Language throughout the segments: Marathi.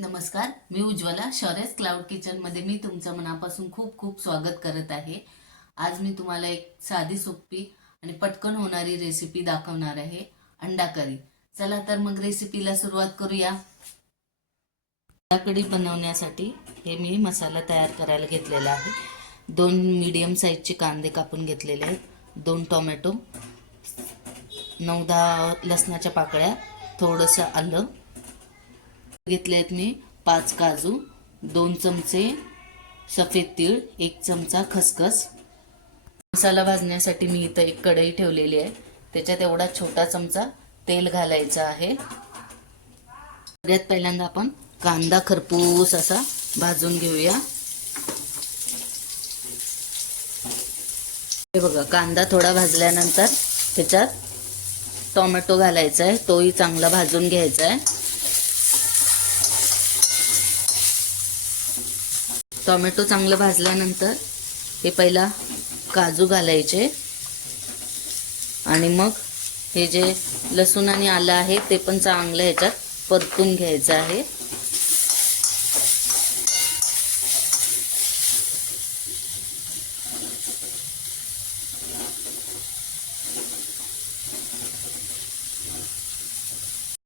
नमस्कार, मी उज्ज्वला शौर्यस क्लाउड किचन मध्ये मी तुमचं मनापासून खूप खूप स्वागत करत आहे। आज मी तुम्हाला एक साधी सोपी आणि पटकन होणारी रेसिपी दाखवणार आहे, अंडा करी। चला तर मग रेसिपीला सुरुवात करूया। अंडा करी बनवण्यासाठी हे मी मसाला तयार करायला घेतलेला आहे। 2 मीडियम साइजचे कांदे कापून घेतलेले आहेत, 2 टोमॅटो, 9-10 लसणाच्या पाकळ्या, थोडंसं आलं घेतले आहेत मी, 5 काजू, 2 चमचे सफेद तीळ, 1 चमचा खसखस। मसाला भाजण्यासाठी मी इथे एक कढई ठेवलेली आहे, त्याच्यात एवढा छोटा चमचा तेल घालायचं आहे। सगळ्यात पहिल्यांदा आपण कांदा खरपूस असा भाजून घेऊया। हे बघा, कांदा थोडा भाजल्यानंतर त्याच्यात टोमॅटो घालायचा आहे, तोही चांगला भाजून घ्यायचा आहे। टोमॅटो चांगलं भाजल्यानंतर हे पहिला काजू घालायचे आणि मग हे जे लसूण आणि आलं आहे ते पण चांगलं ह्याच्यात परतून घ्यायचं आहे।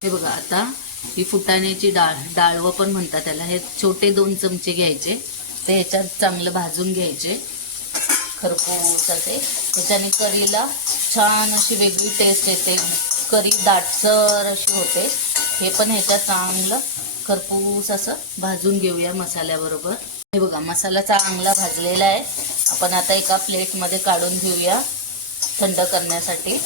हे बघा, आता ही फुटाण्याची डाळवं पण म्हणतात त्याला, हे छोटे 2 चमचे घ्यायचे, ते ह्याच्यात चांगलं भाजून घ्यायचे खरपूस असे। त्याच्याने करीला छान अशी वेगळी टेस्ट येते, करी दाटसर अशी होते। हे पण ह्याच्यात चांगलं खरपूस असं भाजून घेऊया मसाल्याबरोबर। हे बघा, मसाला चांगला भाजलेला आहे। आपण आता एका प्लेटमध्ये काढून घेऊया थंड करण्यासाठी।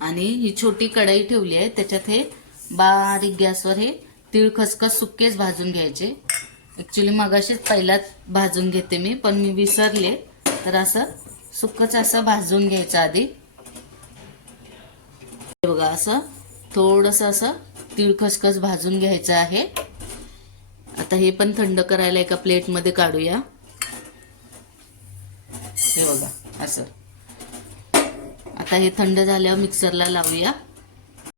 आणि ही छोटी कढई ठेवली आहे, त्याच्यात हे बारीक गॅसवर हे तीळ खसखस सुक्केच भाजून घ्यायचे। ऍक्च्युली मगाशीच पहिलाच भाजून घेते मी, पण मी विसरले, तर असं सुक्कच असं भाजून घ्यायचं आधी। हे बघा, असं थोडंसं असं तीळ खसखस भाजून घ्यायचं आहे। आता हे पण थंड करायला एका प्लेटमध्ये काढूया। हे बघा असं। आता हे थंड झाल्यावर मिक्सरला लावूया।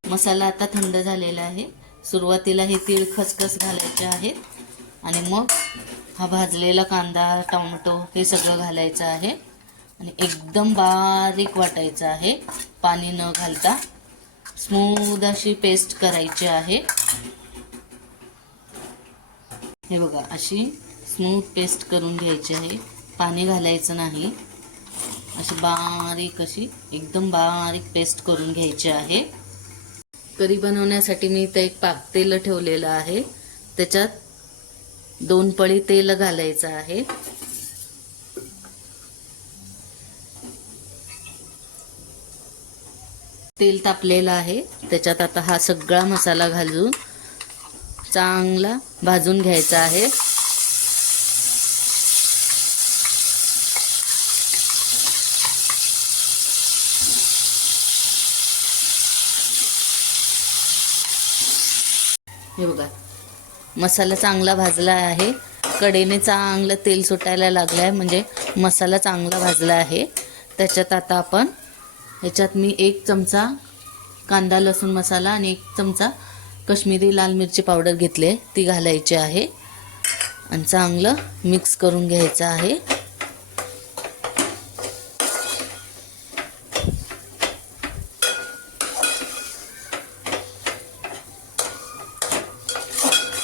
मसाला आता थंड झालेला आहे। सुरुवातीला हे तीळ खसखस घालायचे आहेत आणि मग हा भाजलेला कांदा, टोमॅटो हे सगळं घालायचं आहे आणि एकदम बारीक वाटायचं आहे, पाणी न घालता। स्मूथ अशी पेस्ट करायची आहे। हे बघा, अशी स्मूथ पेस्ट करून घ्यायची आहे, पाणी घालायचं नाही। अशी बारीक अशी एकदम बारीक पेस्ट करून घ्यायची आहे। करी बनवण्यासाठी मी इथे एक पातेलं ठेवलेलं आहे, त्याच्यात 2 पळी तेल घालायचं आहे। तेल तापलेलं आहे, त्याच्यात आता हा सगळा मसाला घालून चांगला भाजून घ्यायचा आहे। हे बघा, मसाला चांगला भाजला आहे, कढईने चांगलं तेल सुटायला लागलं आहे, म्हणजे मसाला चांगला भाजला आहे। त्याच्यात आता आपण ह्याच्यात मी 1 चमचा कांदा लसूण मसाला आणि 1 चमचा काश्मीरी लाल मिरची पावडर घेतली, ती घालायची आहे आणि चांगलं मिक्स करून घ्यायचं आहे।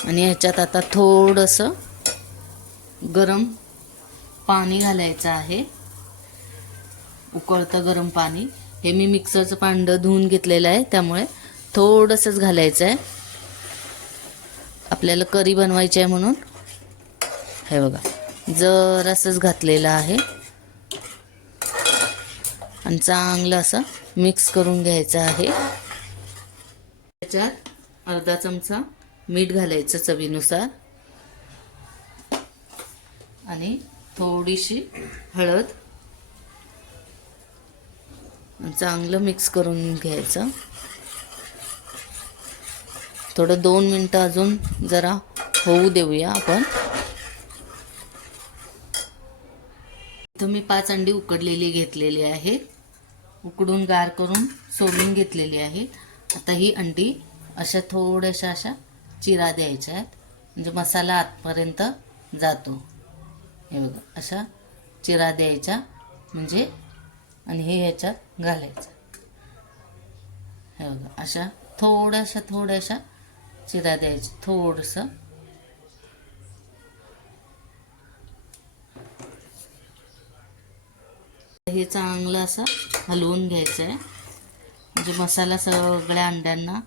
आणि ह्याच्यात आता थोडंसं गरम पाणी घालायचं आहे, उकळतं गरम पाणी। हे मी मिक्सरचं भांडं धुवून घेतलेलं आहे, त्यामुळे थोडंसंच घालायचं आहे, आपल्याला करी बनवायची आहे म्हणून। हे बघा, जरासंच घातलेलं आहे आणि चांगलं असं मिक्स करून घ्यायचं आहे। त्याच्यात अर्धा चमचा मीठ घालायचं चवीनुसार आणि थोडीशी हळद, चांगलं मिक्स करून घ्यायचं। थोडं 2 मिनिटं अजून जरा होऊ देऊया आपण। इथं मी 5 अंडी उकडलेली घेतलेली आहे, उकडून गार करून सोलून घेतलेली आहे। आता ही अंडी अशा थोड्याशा अशा चिरा द्यायच्या आहेत, म्हणजे मसाला आतपर्यंत जातो. हे बघा अशा चिरा द्यायच्या म्हणजे, आणि हे ह्याच्यात घालायचं. हे बघा अशा थोड्याशा चिरा द्यायच्या. थोडंसं हे चांगलं असं हलवून घ्यायचं आहे, म्हणजे मसाला सगळ्या अंड्यांना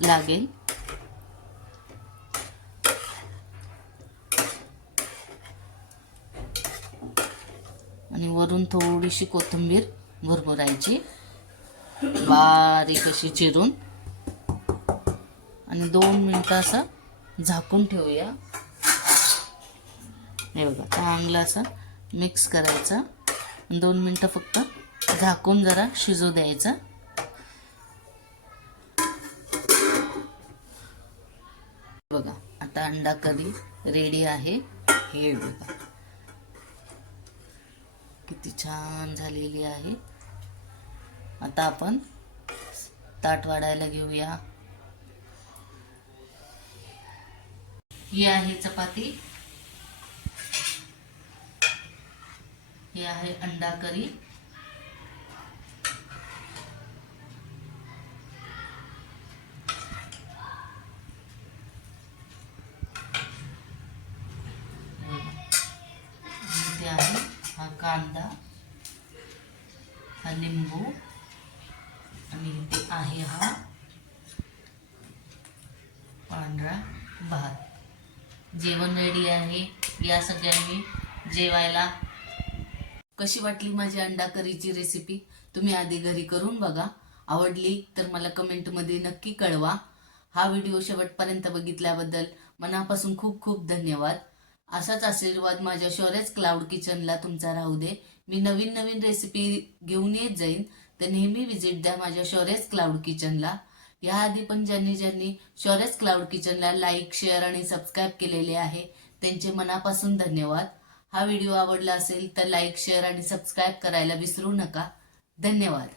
लागेल. आणि वरून थोडीशी कोथिंबीर भुरभुरायची बारीक अशी चिरून, आणि 2 मिनिटं असं झाकून ठेवूया. हे बघा चांगलं असं मिक्स करायचं. 2 मिनिटं फक्त झाकून जरा शिजू द्यायचं. बघा आता अंडा करी रेडी आहे. हे बघा किती छान झालेली आहे. आता आपण ताट वाढायला घेऊया. ही आहे चपाती, ही आहे अंडा करी. इथे आहे हा कांदा, हा लिंबू, आणि इथे आहे हा पांढरा भात. जेवण रेडी आहे. या सगळ्यांनी जेवायला. कशी वाटली माझी अंडा करीची रेसिपी? तुम्ही आधी घरी करून बघा. आवडली तर मला कमेंटमध्ये नक्की कळवा. हा व्हिडिओ शेवटपर्यंत बघितल्याबद्दल मनापासून खूप खूप धन्यवाद. असाच आशीर्वाद माझ्या शौर्यच क्लाउड किचनला तुमचा राहू दे. मी नवीन नवीन रेसिपी घेऊन येत जाईन, तर नेहमी विजिट द्या माझ्या शौर्यच क्लाउड किचनला. याआधी पण ज्यांनी शौर्यच क्लाउड किचनला लाईक, शेअर आणि सबस्क्राईब केलेले आहे त्यांचे मनापासून धन्यवाद. हा व्हिडिओ आवडला असेल तर लाईक, शेअर आणि सबस्क्राईब करायला विसरू नका. धन्यवाद.